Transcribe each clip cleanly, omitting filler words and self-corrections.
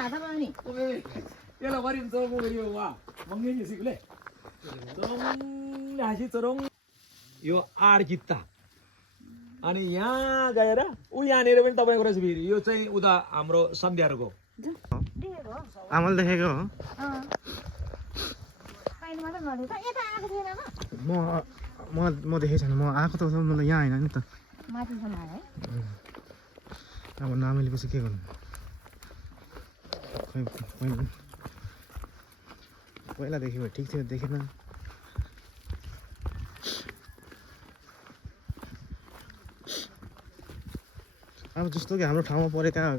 भात पनि यसलाई गरिम चौको यो वा मङ्गे नि सिक्ले चरङ हाँसी चरङ यो आड कित्ता अनि यहाँ गएर ऊ यहाँनिर पनि तपाईँको रहेछ फेरि यो चाहिँ उता हाम्रो सन्ध्याहरूको आमाले देखेको हो म देखेको छैन म आएको त मलाई यहाँ होइन नि त अब नमिलेपछि के गर्नु खै पहिलादेखि भए ठिक थियो देखेन अब जस्तो कि हाम्रो ठाउँमा पऱ्यो त्यहाँ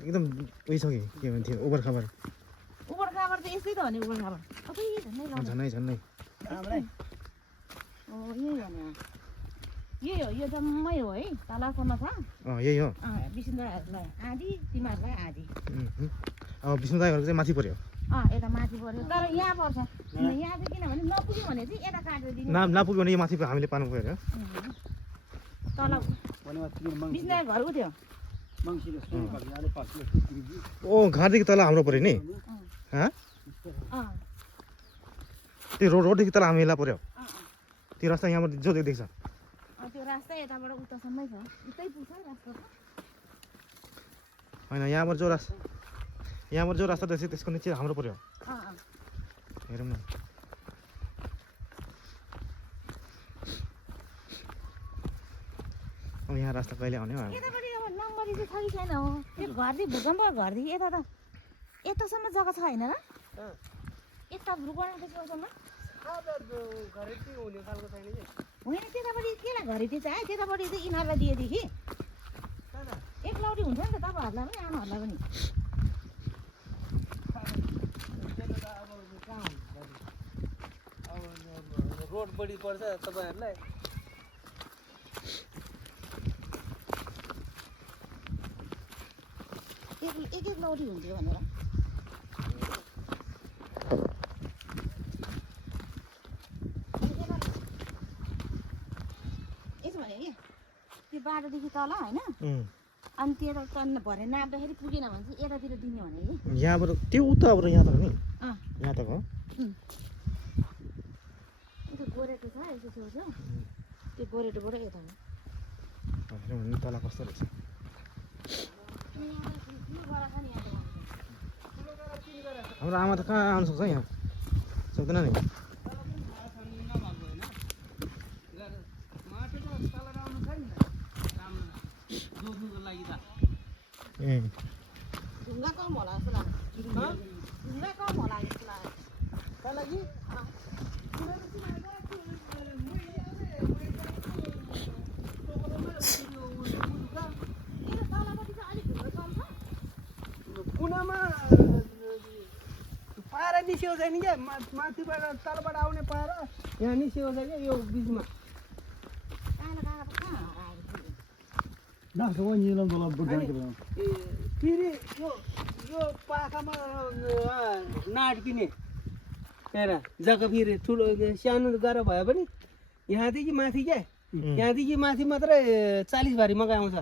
एकदम उयो छ कि के भन्थ्यो उबर खबर त यस्तै त हो नि उबर खबर झन्नै झन्नै यही हो यो जम्मै हो है तलसम्म छ यही हो विष्णुदाईहरूलाई आधी तिमीहरूलाई आधी अब विष्णुदाईहरूको चाहिँ माथि पऱ्यो यता माथि पर्यो तर यहाँ पर्छ यहाँ चाहिँ किनभने नपुग्यो भने चाहिँ यता काटेर दिनु नपुग्यो भने यो माथि हामीले पाउनु पऱ्यो तल विष्णुदाई घर उ थियो ओ घरदेखि तल हाम्रो पऱ्यो नि त्यो रोडदेखि तल हामीलाई पऱ्यो त्यो रास्ता यहाँबाट जो देख्छ त्यो रास्ता यताबाट उतासम्मै छ उतै पुग्छ रास्ता होइन यहाँबाट जो रास्ता देख्छ त्यसको निचे हाम्रो पऱ्यो हेरौँ न अब यहाँ रास्ता कहिले आउने यतापट्टि अब नम्बरी चाहिँ छ कि छैन हो त्यो घरदेखि भूकम्प घरदेखि यता त यतासम्म जग्गा छ होइन र यता भूकम्पको छेउसम्म होइन त्यतापट्टि केलाई घरेटी चाहिँ त्यतापट्टि चाहिँ यिनीहरूलाई दिएदेखि एकलौटी हुन्छ नि त तपाईँहरूलाई पनि आमाहरूलाई पनि रोड बढी पर्छ तपाईँहरूलाई एक लौटी हुन्थ्यो भनेर यसो भने कि त्यो बाटोदेखि तल होइन अनि त्यो भरे नाप्दाखेरि पुगेन भने चाहिँ यतातिर दिने भने कि यहाँबाट त्यो उताबाट यहाँ तक नि यहाँ तक हो त्यो गोरेटो छ यसो छेउछेउ त्यो गोरेटोबाट यता हो तल कस्तो रहेछ हाम्रो आमा त कहाँ आउनु सक्छ यहाँ सक्दैन नि ढुङ्गा कम होला जस्तो लाग्छ ढुङ्गा कम होला जस्तो लाग्छ कुनामा पारा निस्केको छैन क्या माथिबाट तलबाट आउने पारा यहाँ निस्केको छ क्या यो बिचमा फेरि यो पाखामा नाट्किने हेर जग्गा फेरि ठुलो सानो गरेर भए पनि यहाँदेखि माथि क्या यहाँदेखि माथि मात्रै 40 भारी मकै आउँछ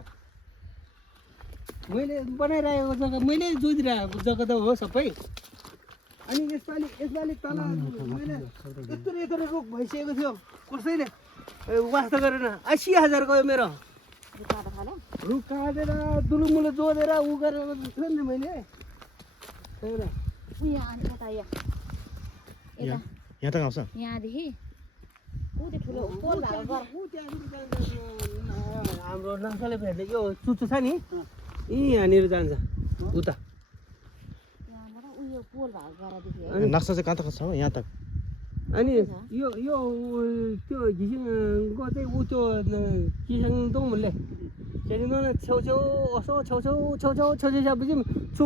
मैले बनाइरहेको जग्गा मैले जोतिरहेको जग्गा त हो सबै अनि यसपालि तल मैले यत्रो रुख भइसकेको थियो कसैले वास्ता गरेन 80,000 गयो मेरो रुख काटेर दुलुमुलो जोतेर उ गरेर थियो नि मैले यहाँ तक आउँछ यहाँदेखि हाम्रो नक्सले भेट्ने यो चुच्चो छ नि यहाँनिर जान्छ उता नक्सा चाहिँ कहाँ तक छ यहाँ तक अनि यो त्यो घिसिङको चाहिँ ऊ त्यो किसाङदोङले त्यहाँनिर छेउछेउ असो छेउछेउ स्यापछि छु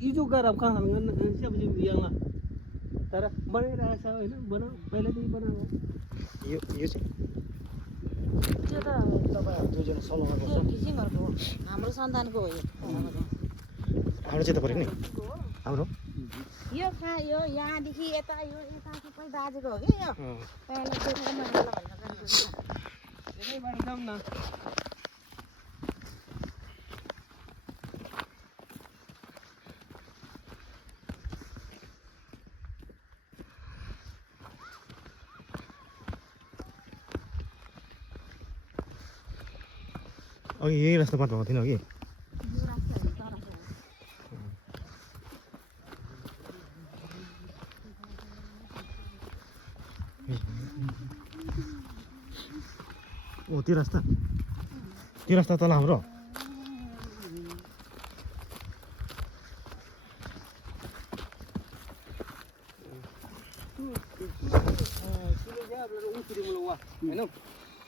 इजो गरेर कहाँ स्यापछि यहाँ तर बनाइरहेको छ होइन बनाऊ पहिलादेखि बनाएको यो चाहिँ त्यो त घिसिङहरूको हाम्रो सन्तानको हो यो हाम्रो चाहिँ त पऱ्यो नि हाम्रो यो यहाँदेखि यता यो यता सबै बाजेको हो कि यो पहिला देखेर मैले यतैबाट जाउँ न अघि यही रास्ता बाटो भएको थिएन अघि यो रास्ताहरू तल छ। ओ त्यो रास्ता तल हाम्रो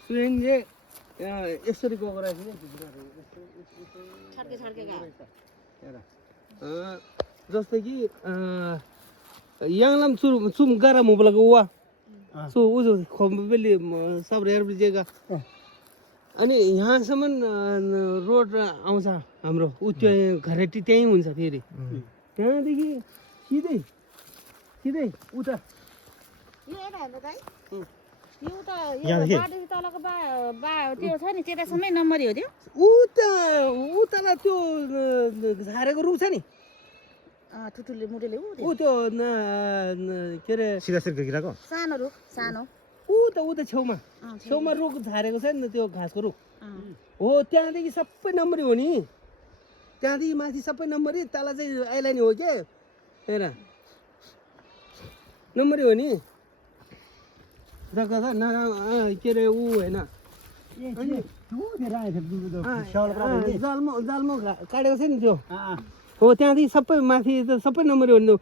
सुरेनले यसरी गएको रहेछ जस्तै कि यांगलाम चुम गारा मुबलाको वा सो उजो खम्बेली सब रेर जग्गा अनि यहाँसम्म रोड आउँछ हाम्रो ऊ त्यो घरेटी त्यहीँ हुन्छ फेरि त्यहाँदेखि सिधै उता यो यता हेर्नु त है यो त यहाँदेखि? यो बाटोदेखि तलको बा त्यो छ नि त्यतासम्मै नम्बरी हो त्यो उतालाई त्यो झारेको रुख छ नि ठुल्ठुले मुटुले ऊ त्यो के अरे सिधा सिर्को गिराको सानो रुख सानो उता छेउमा रुख झारेको छ नि त्यो घाँसको रुख अँ। हो त्यहाँदेखि सबै नम्बरी हो नि त्यहाँदेखि माथि सबै नम्बरी तल चाहिँ आइलाइन हो के हेर नम्बरी हो नि जग्गा त के अरे ऊ होइन जालमा काटेको छ नि त्यो हो त्यहाँदेखि सबै माथि त सबै नम्बरी हो नि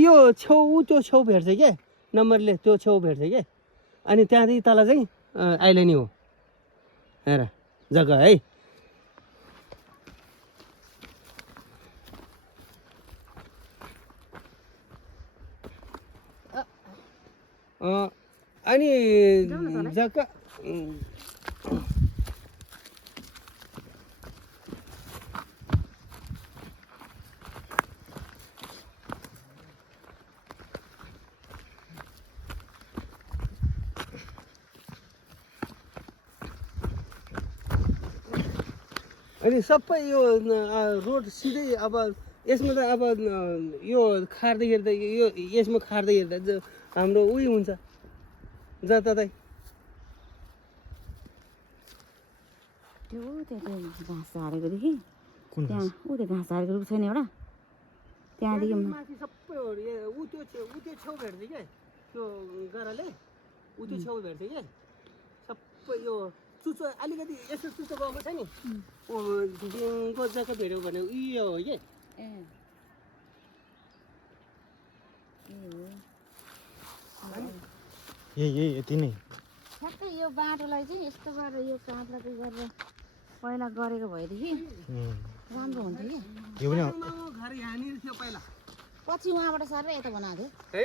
यो छेउ त्यो छेउ भेट्छ क्या नम्बरले त्यो छेउ भेट्छ क्या अनि त्यहाँदेखि तल चाहिँ आइलाइन हो हेर जग्गा है अनि जग्गा अनि सबै यो रोड सिधै अब यसमा त अब यो खार्दै हेर्दा यो यसमा खार्दै हेर्दा हाम्रो उयो हुन्छ जताततै त्यो घाँस झारेकोदेखि कुन त्यहाँ ऊ त्यो घाँस झारेको रुख छैन एउटा त्यहाँदेखि माथि सबै ऊ त्यो छेउ भेट्छ क्या त्यो गराले ऊ त्यो छेउ भेट्छ क्या सबै यो चुचो अलिकति यसो चुचो गएको छ नि दिङको जग्गा भेट्यो भने उयो हो कि यही यति नै ठ्याक्कै यो बाटोलाई चाहिँ यस्तो गरेर यो काँचलाई चाहिँ गरेर पहिला गरेको भएदेखि राम्रो हुन्थ्यो कि यो पनि घर यहाँनिर थियो पहिला पछि उहाँबाट सारेर यता बनाएको थियो है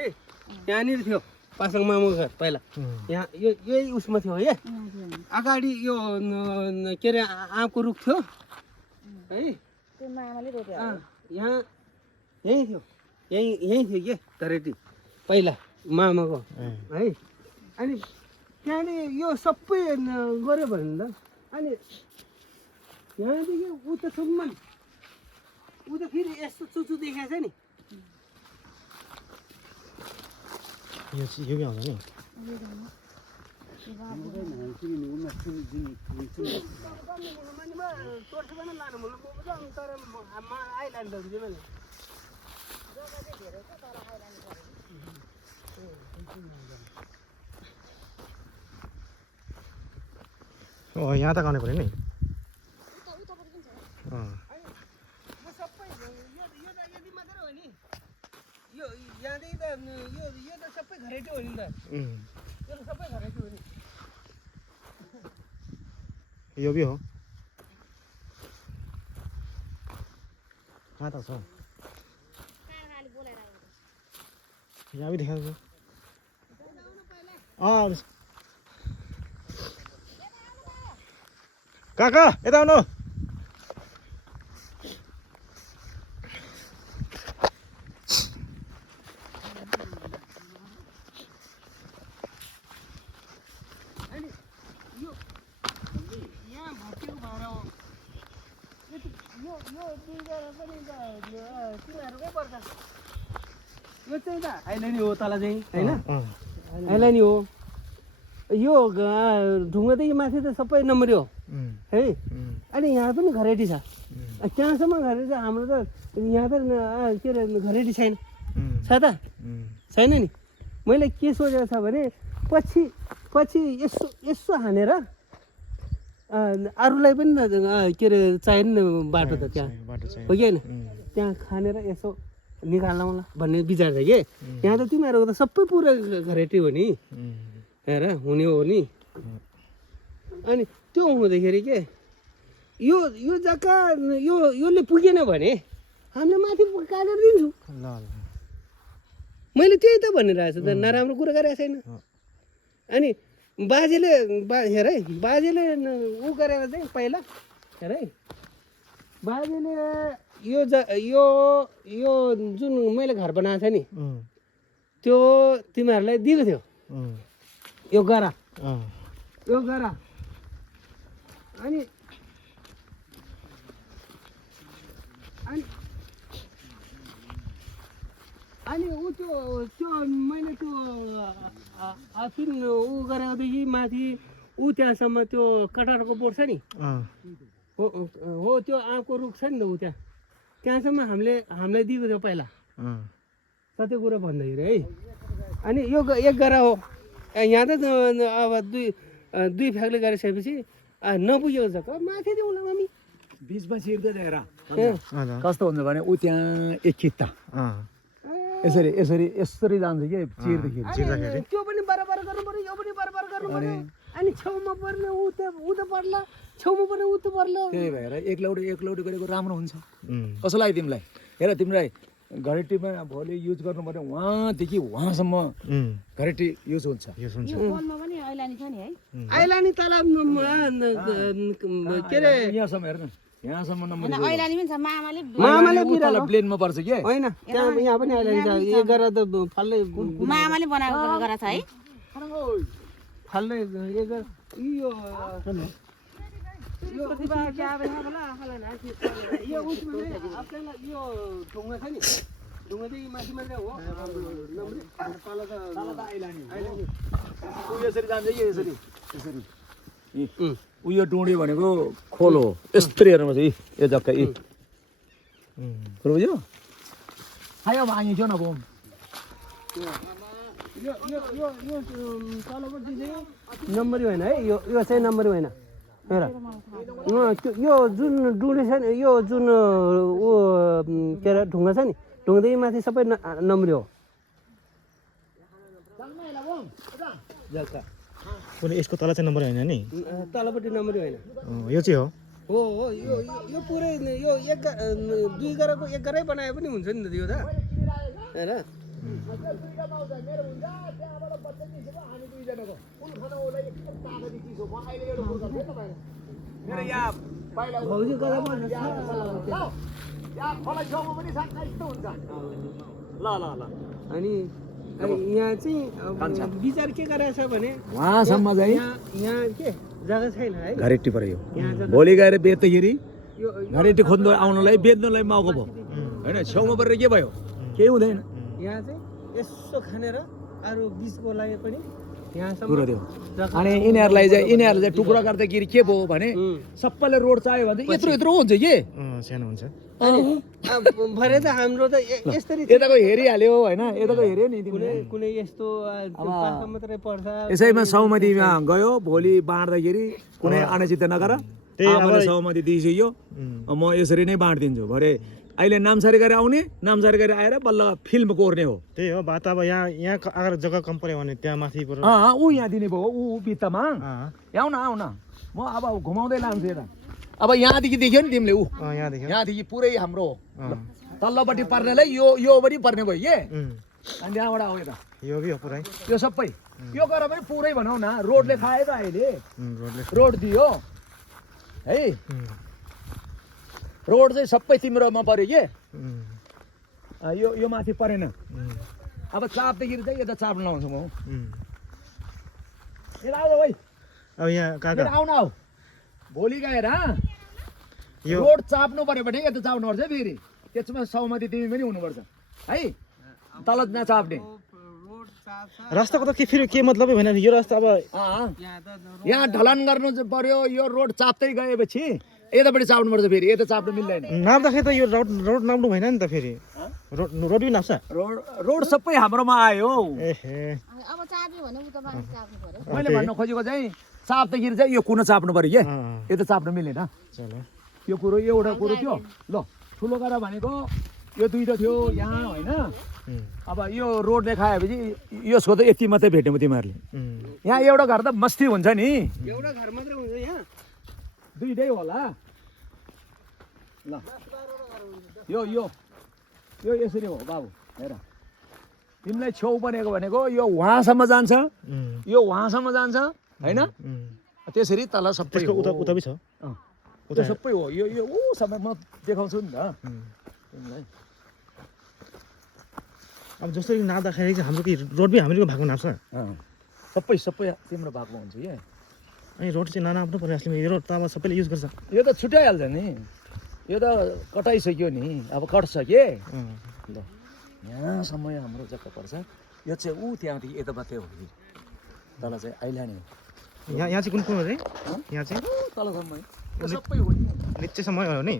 यहाँनिर थियो पासाङ मामु घर पहिला यहाँ यही उसमा थियो है अगाडि यो के अरे आँपको रुख थियो है त्यो मामाले रोप्यो यहाँ यहीँ थियो यहीँ थियो के घरेटी पहिला मामाको है अनि त्यहाँदेखि यो सबै गऱ्यो भने त अनि यहाँदेखि उतासम्म उता फेरि यस्तो चुचु देखाएको छ नि यो पनि आउँछ नि यहाँ त गाउने पऱ्यो नि यहाँदेखि त यो त सबै घरेटी हो नि त यो त सबै घरेटी हो नि यो भी हो कहाँ त छ यहाँ भी देखा काका यता आउनु यो चाहिँ त आइलाइन हो तल चाहिँ होइन आइलाइन हो यो ढुङ्गादेखि माथि त सबै नम्बरी हो है अनि यहाँ पनि घरेटी छ त्यहाँसम्म घरेटी हाम्रो त यहाँ त के अरे घरेटी छैन छ त छैन नि मैले के सोचेको छ भने पछि यसो हानेर अरूलाई पनि के अरे चाहियो नि बाटो त त्यहाँ बाटो चाहिँ हो कि होइन त्यहाँ खानेर यसो निकाल्नौला भन्ने विचार छ कि यहाँ त तिमीहरूको त सबै पुरा घरेटी हो नि हेर हुने हो नि अनि त्यो हुँदाखेरि के यो जग्गा योले पुगेन भने हामीले माथि काटेर दिन्छौँ ल मैले त्यही त भनिरहेको छु त नराम्रो कुरा गरेको छैन अनि बाजेले हेर है बाजेले ऊ गरेर चाहिँ पहिला हेर है बाजेले यो जुन मैले घर बनाएको थिएँ नि त्यो तिमीहरूलाई दिएको थियो यो गरा अनि अनि ऊ त्यो मैले त्यो आफिन ऊ गरेकोदेखि माथि ऊ त्यहाँसम्म त्यो कटहरको बोट छ नि हो त्यो आँपको रुख छ नि त ऊ त्यहाँसम्म हामीलाई दिएको थियो पहिला सत्य कुरा भन्दाखेरि है अनि यो एक गरा हो यहाँ त अब दुई फ्याक्ले गरिसकेपछि नपुगेको छ माथि दिउँला हामी बिचमा छिर्दै देखेर कस्तो हुन्छ भने ऊ त्यहाँ एक खित्ता यसरी जान्छ कि चिर्दाखेरि त्यो पनि बराबर गर्नु पर्यो यो पनि बराबर गर्नु पर्यो अनि छेउमा पर्ने ऊ त पर्ला छेउमा पर्ने ऊ त पर्ला त्यही भएर एक लौटी गरेको राम्रो हुन्छ कसो लाग्यो तिमीलाई हेर तिमीलाई घरेटीमा भोलि युज गर्नु पर्यो वहाँदेखि वहाँसम्म घरेटी युज हुन्छ आइलानी तलब के अरे यहाँसम्म हेर्नु यहाँसम्म मामाले प्लेनमा पर्छ कि होइन यहाँ पनि आइलानी छ एक गरेर त फल्लै मामाले बनाएको गरा छ है फल्लै एक यो ढुङ्गा छ नि ढुङ्गादेखि माथि मात्रै हो यसरी जान्छ कि यसरी उयो डुँडी भनेको खोल हो यस्तरी हेर्नु चाहिँ यो जग्गा बुझ्यो आयो भाइ थियो न बोम तलपट्टि चाहिँ नम्बरी होइन है यो चाहिँ नम्बरी होइन हेर यो जुन डुँडी छ नि यो जुन ऊ के अरे ढुङ्गा छ नि ढुङ्गादेखि माथि सबै नम्बरी हो कुनै यसको तल चाहिँ नम्बर होइन नि तलपट्टि नम्बरी होइन यो चाहिँ हो हो यो पुरै यो दुई गराको एक गरै बनाए पनि हुन्छ नि त यो त हेर भौजी गरा अनि यहाँ चाहिँ विचार के गरेको छ भने वहाँसम्म चाहिँ यहाँ के जग्गा छैन है घरेटी पर्यो भोलि गएर बेच्दाखेरि घरेटी खोज्नु आउनलाई बेच्नलाई मौका भयो होइन छेउमा परेर के भयो केही हुँदैन यहाँ चाहिँ यसो खानेर अरू बिचको लागि पनि यहाँसम्म अनि यिनीहरूलाई चाहिँ टुक्रा गर्दाखेरि के भयो भने सबैले रोड चाहियो भने यत्रो हुन्छ के सानो हुन्छ भरे त हाम्रो त यसरी यताको हेरिहाल्यो होइन यताको हेऱ्यो नि कुनै यस्तो मात्रै पर्छ यसैमा सहमतिमा गयो भोलि बाँड्दाखेरि कुनै अनचित्त नगर आमाले सहमति दिइसक्यो म यसरी नै बाँडिदिन्छु भरे अहिले नामसारी गरेर आउने नामसारी गरेर आएर बल्ल फिल्म कोर्ने हो त्यही हो बात अब यहाँ अगर जग्गा कम पर्यो भने त्यहाँ माथि पर्यो ऊ यहाँ दिने भयो ऊ भित्तामा आउ न म अब घुमाउँदै लान्छु यता अब यहाँदेखि देख्यो नि तिमीले ऊ यहाँदेखि पुरै हाम्रो तल्लोपट्टि पर्नेलाई यो पनि पर्ने भयो के अनि त्यहाँबाट आऊ यता यो भी हो पुरै यो सबै यो गरेर पनि पुरै भनौँ न रोडले खायो त अहिले रोड दियो है रोड चाहिँ सबै तिम्रोमा पर्यो के यो माथि परेन अब चापदेखि चाहिँ यता चाप्नु लाउँछु म यता आऊ भाइ अब यहाँ काका आउन आऊ भोलि गएर रोड चाप्नु पर्यो भने यता चाप्नुपर्छ फेरि त्यसमा सहमति तिमी पनि हुनुपर्छ है तल नचाप्ने रोड रास्ताको त के फेरि के मतलबै भएन यो रास्ता अब यहाँ ढलान गर्नु पर्यो यो रोड चाप्दै गएपछि यतापट्टि चाप्नु पर्छ फेरि यता चाप्नु मिल्दैन नाप्दाखेरि त यो रोड नाप्नु भएन नि त फेरि रोड पनि नाप्छ रोड सबै हाम्रोमा आयो एहे अब चाप्यो भने उता बाहिर चाप्नु पर्यो मैले भन्न खोजेको चाहिँ चाप्दाखेरि चाहिँ यो कुनो चाप्नु पर्यो के यो त चाप्नु मिलेन चलो यो कुरो एउटा कुरो थियो ल ठुलो gara भनेको यो दुईटा थियो यहाँ होइन अब यो रोडले खाएपछि यसको त यति मात्रै भेट्यौ तिमीहरूले यहाँ एउटा घर त मस्ती हुन्छ नि एउटा घर मात्रै हुन्छ यहाँ दुईटै होला ल यो यो यो यसरी हो बाबु हेर तिमीलाई छेउ बनेको भनेको यो वहाँसम्म जान्छ यो वहाँसम्म जान्छ होइन त्यसरी तल सबै त्यसको उता उता पनि छ त्यो सबै हो यो यो ऊ सबै म देखाउँछु नि त तिमीलाई अब जसरी नाप्दाखेरि चाहिँ हाम्रो कि रोड पनि हाम्रो भएको नाप्छ सबै सबै तिम्रो भएको हुन्छ कि अनि रोड चाहिँ ननाप्नु पर्यो असली यो रोड त अब सबैले युज गर्छ यो त छुट्याइहाल्छ नि यो त कटाइसक्यो नि अब कट्छ के ल यहाँसम्म हाम्रो जग्गा पर्छ यो चाहिँ ऊ त्यहाँदेखि यता मात्रै हो कि तल चाहिँ आइलाने हो यहाँ चाहिँ कुन कुन हो रे यहाँ चाहिँ तलसम्म यो सबै हो नि निचैसम्म हो नि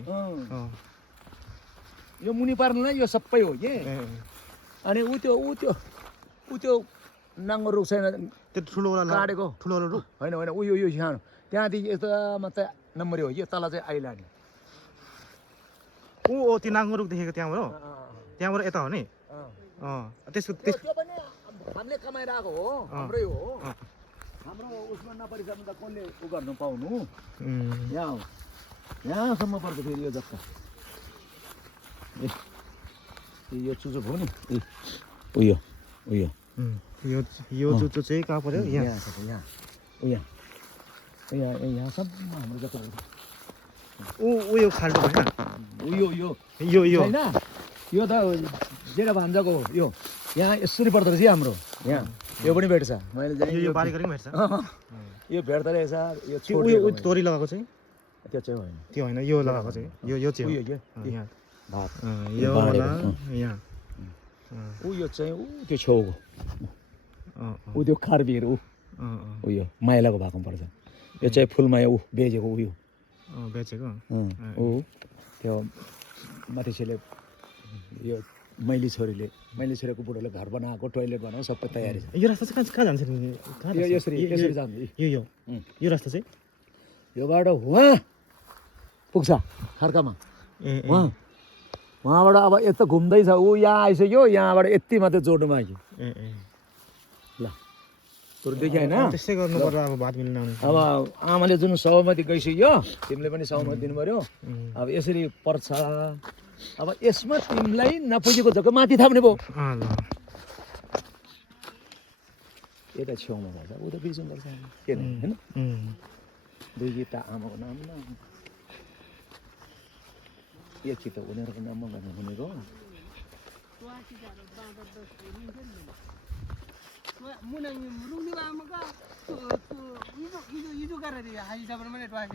यो मुनि पार्नुलाई यो सबै हो कि अनि ऊ त्यो नाङ्गो रुख छैन त्यो ठुलो काटेको ठुलो रुख होइन होइन उयो यो सानो त्यहाँदेखि यता मात्रै नम्बरी हो कि तल चाहिँ आइलाने ऊ त्यो नाङ्गो रुख देखेको त्यहाँबाट त्यहाँबाट यता हो नि त्यसको त्यो पनि हामीले कमाइरहेको हो हाम्रै हो हाम्रो उसमा नपरिसक्नु त कसले उ गर्नु पाउनु यहाँ हो यहाँसम्म पर्छ फेरि यो जग्गा यो चुचो भयो नि उयो उयो यो चुचो चाहिँ कहाँ पर्यो यहाँ यहाँ यहाँसम्म हाम्रो जग्गा उयो खाल्टो भएन उयो यो यो यो होइन यो त जेठा भान्जाको हो यो यहाँ यसरी पर्दो रहेछ हाम्रो यहाँ यो पनि भेट्छ मैले यो बारी गरेको भेट्छ यो भेट्दो रहेछ यो उयो तोरी लगाएको चाहिँ त्यो चाहिँ होइन त्यो होइन यो लगाएको चाहिँ यो चाहिँ उयो के यहाँ भात यो होला यहाँ ऊ यो चाहिँ ऊ त्यो छेउको ऊ त्यो कार्बीहरू उयो माइलाको भागमा पर्छ यो चाहिँ फुलमाया ऊ बेचेको उयो बेचेको ऊ त्यो माथिसेले यो मैली छोरीको बुढोले घर बनाएको टोइलेट बनाएको सबै तयारी छ यो रास्ता चाहिँ कहाँ जान्छ यो यसरी जान्छ यो रास्ता चाहिँ यो बाटो वहाँ पुग्छ खर्कामा वहाँबाट अब यता घुम्दैछ ऊ यहाँ आइसक्यो यहाँबाट यति मात्रै जोड्नु बाँकी ल कुरो देखि होइन त्यस्तै गर्नु पर्छ अब बात मिल्न अब आमाले जुन सहमति गइसक्यो तिमीले पनि सहमति दिनु पर्यो अब यसरी पर्छ अब यसमा तिमीलाई नपुगेको जग्गा माथि थाप्ने भयो यता छेउमा पर्छ उता बिचमा पर्छ के होइन दुई गीता आमाको नाम न एक कि त उनीहरूको नाममा गर्नु भनेको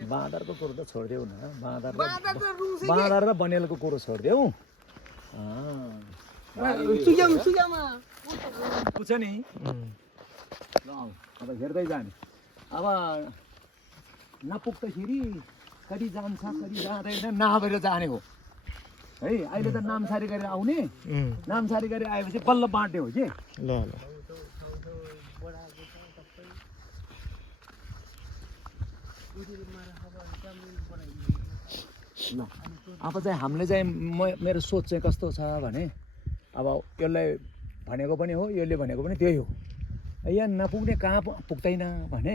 बाँदरको कुरो त छोडिदेऊ न बाँदर र बनेलको कुरो छोडिदेऊ पुग्छ नि ल अब हेर्दै जाने अब नपुग्दाखेरि कति जान्छ कति जाँदैन नभएर जाने हो है अहिले त नामसारी गरेर आउने नामसारी गरेर आएपछि बल्ल बाँड्ने हो कि ल ल ल अब चाहिँ हामीले चाहिँ मेरो सोच चाहिँ कस्तो छ भने अब यसलाई भनेको पनि हो यसले भनेको पनि त्यही हो यहाँ नपुग्ने कहाँ पुग्दैन भने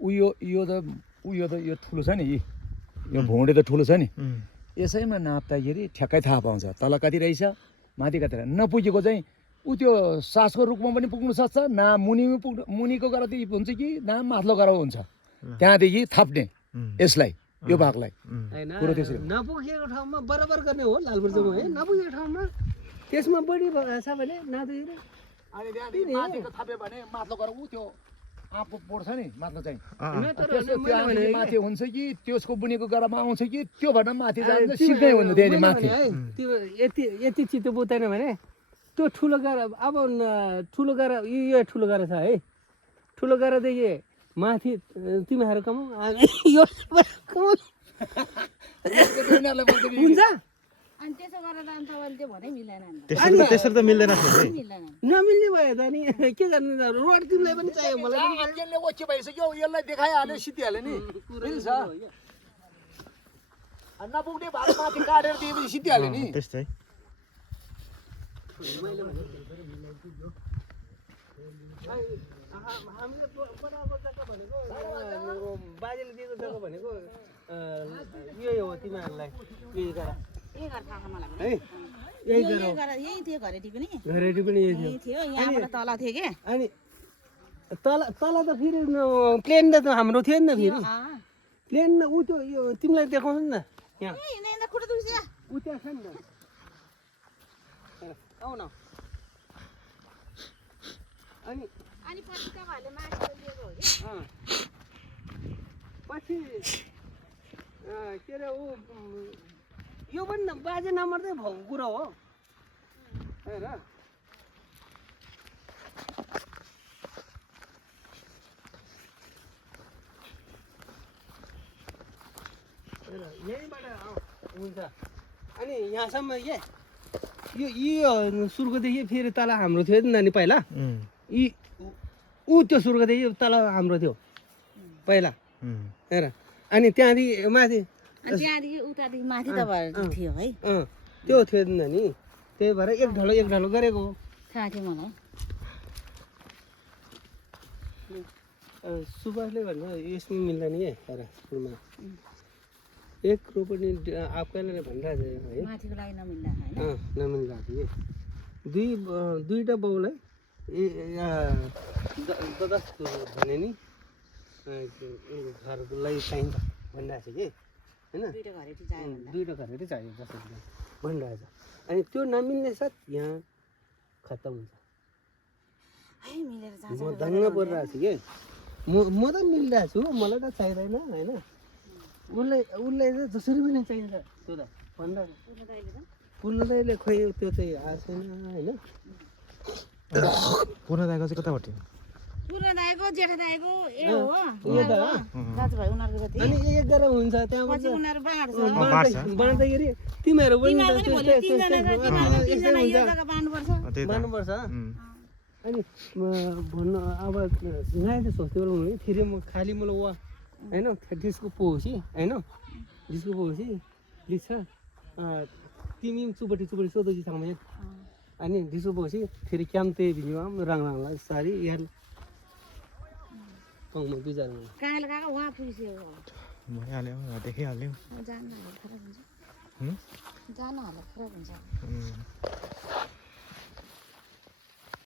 यो ठुलो छ नि यो भुँडे त ठुलो छ नि यसैमा नाप्दाखेरि ठ्याक्कै थाहा पाउँछ तल कति रहेछ माथि कति रहेछ नपुगेको चाहिँ ऊ त्यो सासको रुखमा पनि पुग्नु सक्छ न मुनिको गराती हुन्छ कि न माथिल्लो गरा हुन्छ त्यहाँदेखि थाप्ने यसलाई यो भागलाई कुरो त्यसरी नपुगेको ठाउँमा बराबर गर्ने हो लालबुर्जोमा है नपुगेको ठाउँमा त्यसमा बढी छ भने नादेर अनि त्यहाँदेखि माथिको थाप्यो भने माथिल्लो गरा ऊ त्यो आँपको पोर्छ नि माथिल्लो चाहिँ माथि हुन्छ कि त्यसको बुनेको गरामा आउँछ कि त्यो भन्दा माथि जान्छ सिधै हुन्छ त्यहाँदेखि माथि त्यो यति चित्तो बुझ्दैन भने त्यो ठुलो गाडा अब ठुलो गाडा यो ठुलो गाडा छ है ठुलो गाडादेखि माथि तिमीहरू कमाऊ हामी यो कमाऊ हुन्छ अनि त्यसो गरेर त अनि तपाईँले त्यो भने मिलेन नि त्यसरी त मिल्दैन मिल्दैन नमिल्ने भयो त नि के गर्नु रोड तिमीलाई पनि चाहियो मलाई पनि अङ्केलले ओके भइसक्यो यसलाई देखाइहाल्यो सिद्धिहाल्यो नि मिल्छ नपुग्ने भाग माथि काटेर दिएपछि सिद्धिहाल्यो नि त्यस्तै हामीले बनाएको जग्गा भनेको बाजेले दिएको जग्गा भनेको यही हो तिमीहरूलाई यही गर के गर्छ थाहा मलाई है यही गर यही थियो घरेटी पनि घरेटी पनि यही यही थियो यहाँबाट तल थियो के अनि तल तल त फेरि प्लेन त हाम्रो थियो नि त फेरि प्लेन ऊ त्यो यो तिमीलाई देखाउँछु नि त यहाँ हिँड्दा खुट्टा दुख्छ ऊ त्यहाँ छ नि त आऊ न अनि अनि पछि तपाईँहरूले मासु दिएको हो कि पछि के अरे ऊ यो पनि बाजे नमर्दै भएको कुरा हो हेर यहीँबाट हुन्छ अनि यहाँसम्म के यो सुर्कोदेखि फेरि तल हाम्रो थियो नि नानी पहिला यी ऊ त्यो सुर्कोदेखि तल हाम्रो थियो पहिला हेर अनि त्यहाँदेखि माथि त्यहाँदेखि उतादेखि माथि तपाईँहरू थियो है त्यो थियो नि नानी त्यही भएर एक ढलो गरेको हो थाहा थियो मलाई सुभाषले भन्छ यसमा मिल्दैन नि हेर फुलमा एक रोपनी आपकाले भनिरहेको छ है माथिको लागि नमिल्दा होइन नमिल्दाखेरि दुईवटा बाउलाई दस भने नि घरको लागि चाहिन्छ भनिरहेको छ कि होइन दुईवटा घरेटी चाहियो दुईवटा घरहरू चाहियो जसरी भनिरहेको छ अनि त्यो नमिल्ने साथ यहाँ खत्तम हुन्छ है मिलेर जान्छ म दङ्ग परिरहेको छु कि म त मिलिरहेको छु मलाई त चाहिँदैन होइन उसलाई चाहिँ जसरी पनि चाहिन्छ त्यो त भनिरहेको पूर्ण दाइले खोइ त्यो चाहिँ आएको छैन होइन पूर्ण दाइको चाहिँ कतापट्टि पूर्ण दाइको जेठा दाइको ए हो दाजुभाइ उनीहरूको जति अनि एक गरेर हुन्छ पछि त्यहाँबाट उनीहरू बाँड्छ बाँड्दाखेरि तिमीहरू पनि बाँड्नुपर्छ अनि भन्नु अब नयाँ चाहिँ सोच्थ्यो भने फेरि म खालि मलाई वा होइन डिस्को पोसी होइन डिस्को पोसी लिन्छ तिमी चुपटी सोधोजी सँग अनि डिस्को पोसी फेरि क्याम्ते भिडियोमा राङलाई सारी यार पाउँमा बिचार काले काका उहाँ पुगिसक्यो भइहाल्यो देखिहाल्यो जान हालत खराब हुन्छ